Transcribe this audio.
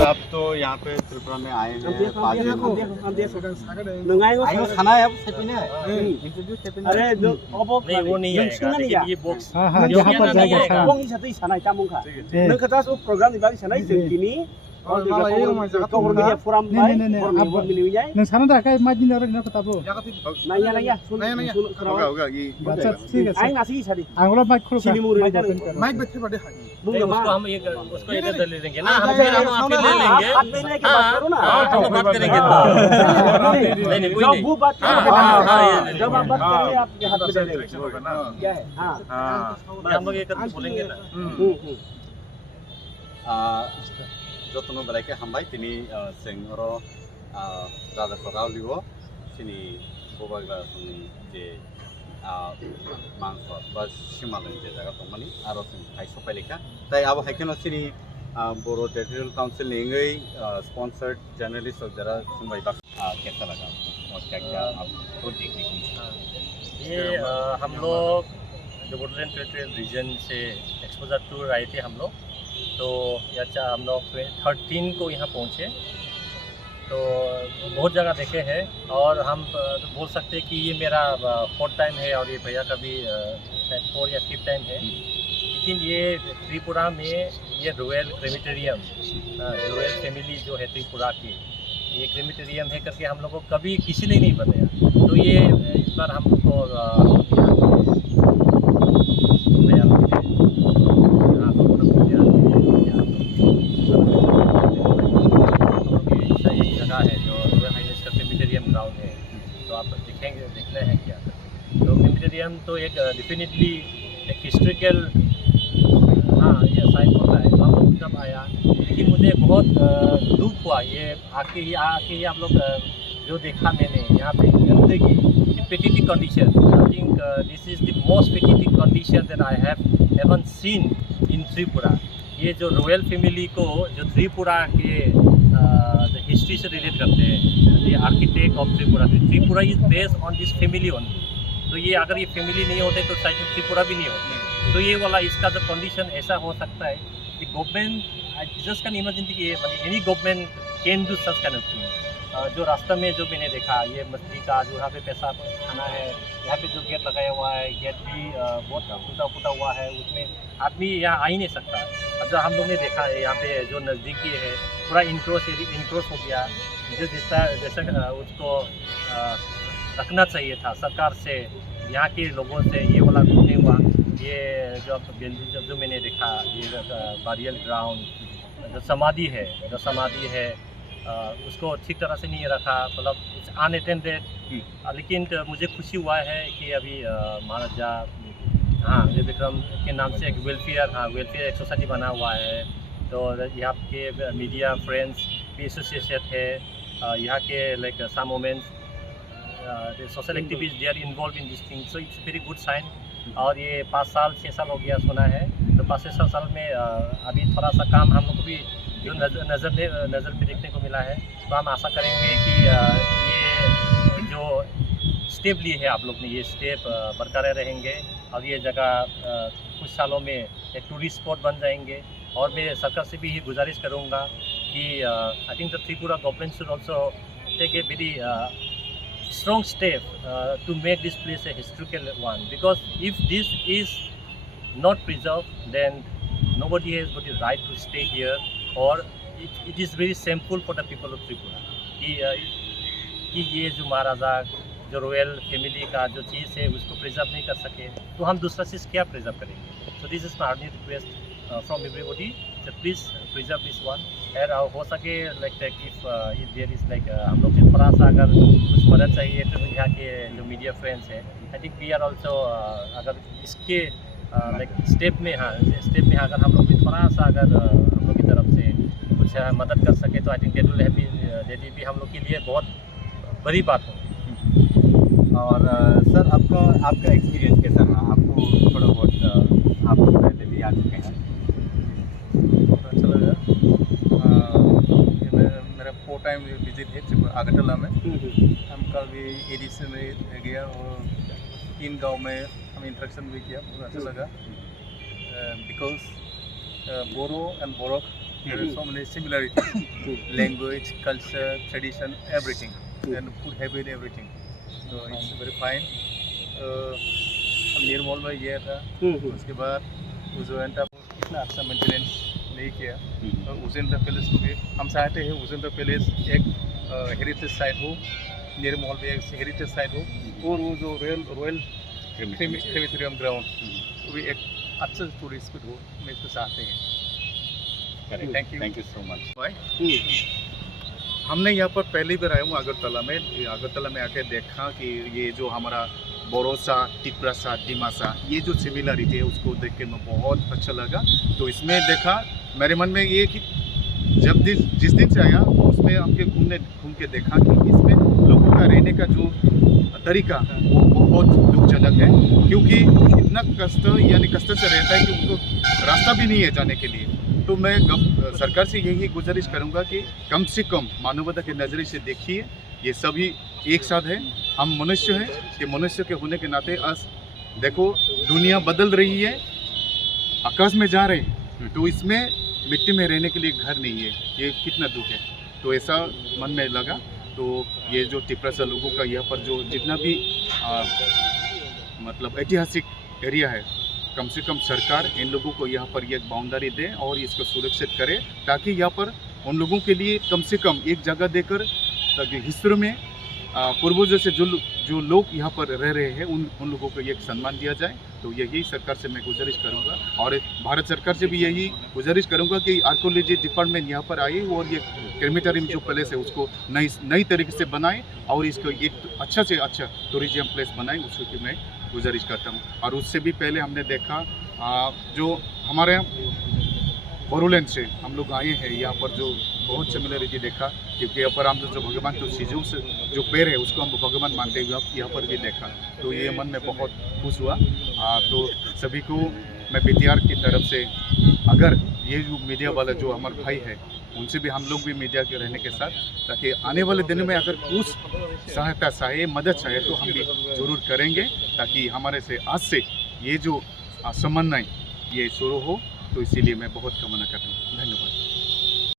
आप तो यहाँ पे त्रिपुरा में आए हैं 5 दिन आयो खाना है अब सेपिने इंट्रोड्यूस सेपिने अरे जो अब नहीं वो नहीं आएगा लेकिन ये बॉक्स हाँ यहाँ पर जाएगा खाना बंग साथै सानाय तामुखा नों खोथा सो प्रोग्राम नि बागै सानाय जों दिनि फोराम बाय नोंसानो थाखाय मा दिन रायनो खोथाबो नाया नाया होगा ये अच्छा ठीक है आइ नासि सारि आंगला माइक खोलो सिनि मुरि माइक बैठे बड़े उसको हम एक उसको इधर ले लेंगे ना हम फिर हम आपके ले लेंगे हाथ देने के बात करो ना हम बात करेंगे नहीं नहीं कोई जब नहीं वो बात हाँ, जब आप बात करेंगे आपके हाथ में दे देंगे क्या है हां हम लोग ये करके बोलेंगे ना जतन बलाइके हामबाय तिनी सेंगरो राजा फराव लिबो तिनी बोबाग्ला समनि जे मांस बस सिमालन जे जागा दंमानि आरो जों हाय सफायलेखा ताइ आबो हायकेनो सिनि बर' टेरिटरियल काउंसिल नेंगै स्पॉन्सर्ड जर्नलिस्ट जरा सुनबाय बा कैसा लगा और क्या आपको देखने को मिला ये हम लोग जो वुडलैंड टेरिटरियल रीजन से एक्सपोजर टूर आए थे हम लोग तो हम लोग 13 को यहाँ पहुँचे तो बहुत जगह देखे हैं और हम बोल सकते हैं कि ये मेरा 4th टाइम है और ये भैया का भी शायद 4 या 5th टाइम है लेकिन ये त्रिपुरा में ये रॉयल क्रेमिटेरियम रॉयल फैमिली जो है त्रिपुरा की ये क्रेमिटेरियम है करके हम लोग को कभी किसी ने नहीं बताया तो ये इस बार हम लोग को देखना है क्या तो क्रेमिटेरियम तो एक डेफिनेटली एक हिस्ट्रिकल हाँ ये साइन होता है हम लोग जब आया लेकिन मुझे बहुत दुख हुआ ये आके ही आप लोग जो देखा मैंने यहाँ पे गंदगी pathetic condition I think this is the most pathetic condition that I have ever seen in Tripura ये जो रॉयल फैमिली को जो त्रिपुरा के हिस्ट्री से रिलेट करते हैं ये architect of Tripura is based on this family only तो ये अगर ये फैमिली नहीं होते तो शायद त्रिपुरा भी नहीं होते तो ये वाला इसका जो कंडीशन ऐसा हो सकता है कि गवर्नमेंट जस्ट कैन इमेजिन कि any government can do such kind of thing जो रास्ता में जो मैंने देखा ये मछली का जो यहाँ पे पैसा खाना है यहाँ पे जो गेट लगाया हुआ है गेट भी बहुत फूटा हुआ है उसमें आदमी यहाँ आ ही नहीं सकता अब जो हम लोग ने देखा है यहाँ पे जो नज़दीकी है पूरा इनक्रोच हो गया जैसा उसको रखना चाहिए था सरकार से यहाँ के लोगों से ये वाला नहीं हुआ ये जो मैंने देखा ये बारियल ग्राउंड जो समाधि है उसको ठीक तरह से नहीं रखा मतलब अनअटेंडेड लेकिन मुझे खुशी हुआ है कि अभी महाराजा विक्रम के नाम से एक वेलफेयर एक सोसाइटी बना हुआ है तो यहाँ के मीडिया फ्रेंड्स भी एसोसिएशन है यहाँ के like some women's social activities they are involve in this thing so it's very good sign और ये 5 साल 6 साल हो गया सुना है तो 5-6 साल में अभी थोड़ा सा काम हम लोग को भी जो नज़र पे देखने को मिला है तो हम आशा करेंगे कि ये जो स्टेप लिए है आप लोग ने ये स्टेप बरकरार रहेंगे और ये जगह कुछ सालों में एक टूरिस्ट स्पॉट बन जाएंगे और मैं सरकार से भी ये गुजारिश करूँगा कि I think the Tripura government should also take a very strong step to make this place a historical one because if this is not preserved then nobody has got the right to stay here or it is very shameful for the people of Tripura कि ये जो महाराजा जो royal family का जो चीज़ है उसको preserve नहीं कर सके तो हम दूसरा चीज़ क्या प्रिजर्व करेंगे so this is my early request from everybody please preserve this one और हो सके like if there is like हम लोग से थोड़ा सा अगर कुछ मदद चाहिए तो यहाँ के जो मीडिया फ्रेंड्स हैं I think we are also अगर इसके लाइक स्टेप में अगर हम लोग भी थोड़ा सा अगर हम लोग की तरफ से कुछ मदद कर सके तो आई थिंक डेट विल भी हम लोग के लिए बहुत बड़ी बात हो और सर आपका एक्सपीरियंस कैसा रहा आपको थोड़ा बहुत आप पहले भी आ चुके हैं अच्छा लगा टाइम विजिट है अगरतला में। हम कल भी एडीसी में गया और 3 गांव में हम इंटरेक्शन भी किया, बहुत अच्छा लगा। Because Boro and Borok there are so many similarities, language, culture, tradition, everything, and food habit, everything. So it's very fine. हम निर्मल में गया था, उसके बाद उज्जैन इतना अच्छा मेंटेनेंस नहीं किया। और उज्जैन पैलेस को भी हम चाहते हैं उज्जैन पैलेस एक हेरिटेज साइट हो, निर्मल भी एक हेरिटेज साइट हो, और वो जो रॉयल क्रेमेटोरियम ग्राउंड वो भी एक अच्छा टूरिस्ट स्पॉट हो, हम इसको चाहते हैं। थैंक यू सो मच भाई हमने यहाँ पर पहली बार आया हूँ अगरतला में आके देखा कि ये जो हमारा बोरोसा, टिपरासा, डिमासा, ये जो सिमिलरिटी है उसको देख के मैं बहुत अच्छा लगा। तो इसमें देखा मेरे मन में ये कि जब जिस दिन से आया तो उसमें हमके घूम के देखा कि इसमें लोगों का रहने का जो तरीका वो बहुत दुखजनक है, क्योंकि इतना कष्ट से रहता है कि उनको रास्ता भी नहीं है जाने के लिए। तो मैं सरकार से यही गुजारिश करूंगा कि कम से कम मानवता के नज़रिए से देखिए, ये सभी एक साथ हैं, हम मनुष्य हैं, कि मनुष्य के होने के नाते आज देखो दुनिया बदल रही है, आकाश में जा रहे हैं, तो इसमें मिट्टी में रहने के लिए घर नहीं है, ये कितना दुख है। तो ऐसा मन में लगा। तो ये जो टिपरासा लोगों का यहाँ पर जो जितना भी मतलब ऐतिहासिक एरिया है, कम से कम सरकार इन लोगों को यहाँ पर एक बाउंड्री दे और इसको सुरक्षित करे, ताकि यहाँ पर उन लोगों के लिए कम से कम एक जगह देकर, ताकि हिस्ट्री में पूर्वजों से जो लोग यहाँ पर रह रहे हैं उन लोगों को एक सम्मान दिया जाए। तो यही सरकार से मैं गुजारिश करूँगा, और भारत सरकार से भी यही गुजारिश करूँगा कि आर्कोलॉजी डिपार्टमेंट यहाँ पर आए और ये क्रेमेटोरियम जो प्लेस है उसको नई तरीके से बनाए और इसको एक अच्छा से अच्छा टूरिज्म प्लेस बनाए, उसको कि मैं गुजारिश करता हूँ। और उससे भी पहले हमने देखा जो हमारे बोरोलैंड से हम लोग आए हैं यहाँ पर, जो बहुत सिमिलरिटी देखा, क्योंकि यहाँ पर हम जो भगवान तो सीजों से जो पेड़ है उसको हम भगवान मानते हुए यहाँ पर भी देखा, तो ये मन में बहुत खुश हुआ। तो सभी को मैं बीटीआर की तरफ से, अगर ये जो मीडिया वाला जो हमारे भाई है उनसे भी हम लोग भी मीडिया के रहने के साथ, ताकि आने वाले दिनों में अगर कुछ सहायता चाहे, मदद चाहे तो हम भी ज़रूर करेंगे, ताकि हमारे से आज से ये जो समन्वय ये शुरू हो। तो इसीलिए मैं बहुत कामना करता हूँ। धन्यवाद।